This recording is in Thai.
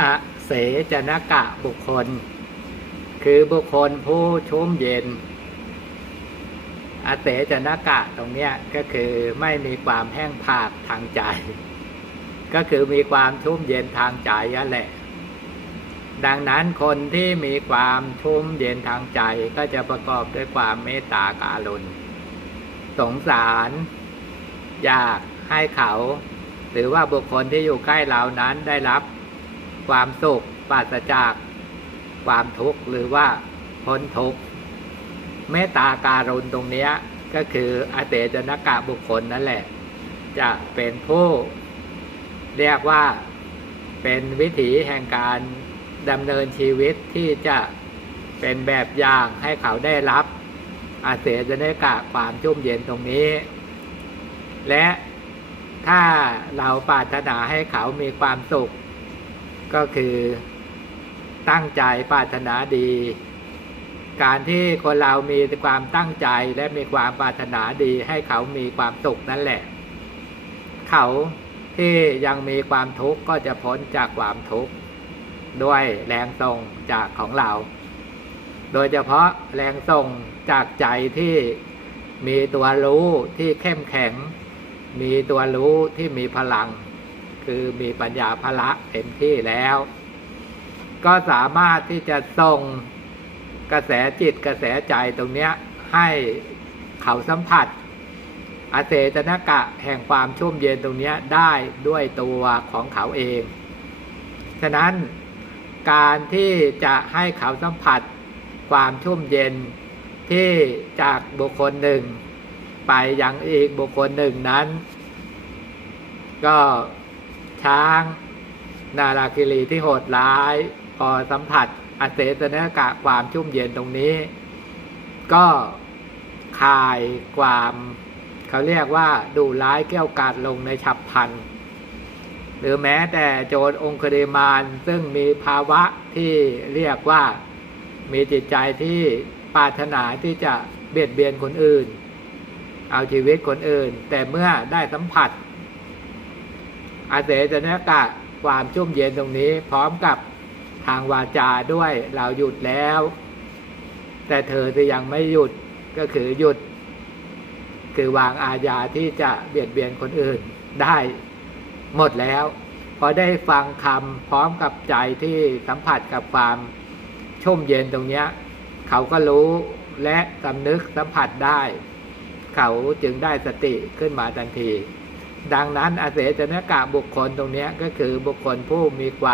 อเสจนกะบุคคล คือบุคคลผู้ชุ่มเย็น อเสจนกะตรงเนี้ยก็คือไม่มีความแห้งผากทางใจ ก็คือมีความชุ่มเย็นทางใจนั่นแหละ ดังนั้นคนที่มีความชุ่มเย็นทางใจก็จะประกอบด้วยความเมตตาการุณสงสาร อยากให้เขา หรือว่าบุคคลที่อยู่ใกล้เรานั้นได้รับ ความสุขปราศจากความทุกข์หรือว่าพ้นทุกข์เมตตาการุณตรงเนี้ยก็คืออาเตจนกะบุคคลนั่นแหละ จะเป็นผู้เรียกว่าเป็นวิถีแห่งการดำเนินชีวิตที่จะเป็นแบบอย่างให้เขาได้รับ อาเสจนกะความชุ่มเย็นตรงนี้ และถ้าเราปรารถนาให้เขามีความสุข ก็คือตั้งใจปรารถนาดี การที่คนเรามีความตั้งใจและมีความปรารถนาดี ให้เขามีความสุขนั่นแหละ เขาที่ยังมีความทุกข์ก็จะพ้นจากความทุกข์ด้วยแรงส่งจากของเรา โดยเฉพาะแรงส่งจากใจที่มีตัวรู้ที่เข้มแข็ง มีตัวรู้ที่มีพลัง คือมีปัญญาพละเต็มที่แล้ว ก็สามารถที่จะส่งกระแสจิตกระแสใจตรงเนี้ยให้เขาสัมผัส อาเสจนกะแห่งความชุ่มเย็นตรงนี้ได้ด้วยตัวของเขาเอง ฉะนั้นการที่จะให้เขาสัมผัส ความชุ่มเย็นที่จากบุคคลหนึ่ง ไปยังอีกบุคคลหนึ่งนั้น ก็ ช้าง นาราคิรีที่โหดร้าย พอสัมผัสอาเสสนกะความชุ่มเย็นตรงนี้ ก็คลายความเขาเรียกว่าดูร้ายเกี่ยวกาดลงในฉับพันหรือแม้แต่โจรองคเดมานซึ่งมีภาวะที่เรียกว่ามีจิตใจที่ปรารถนาที่จะเบียดเบียนคนอื่น เอาชีวิตคนอื่น แต่เมื่อได้สัมผัส อาเสจนกะความชุ่มเย็นตรงนี้ พร้อมกับทางวาจาด้วยเราหยุดแล้ว แต่เธอจะยังไม่หยุดก็คือหยุด คือวางอาญาที่จะเบียดเบียนคนอื่นได้หมดแล้ว พอได้ฟังคำพร้อมกับใจที่สัมผัสกับความชุ่มเย็นตรงนี้เขาก็รู้และสำนึกสัมผัสได้ เขาจึงได้สติขึ้นมาทันที ดังนั้นอาเสจนกะบุคคลตรงนี้ก็คือบุคคลผู้มีความ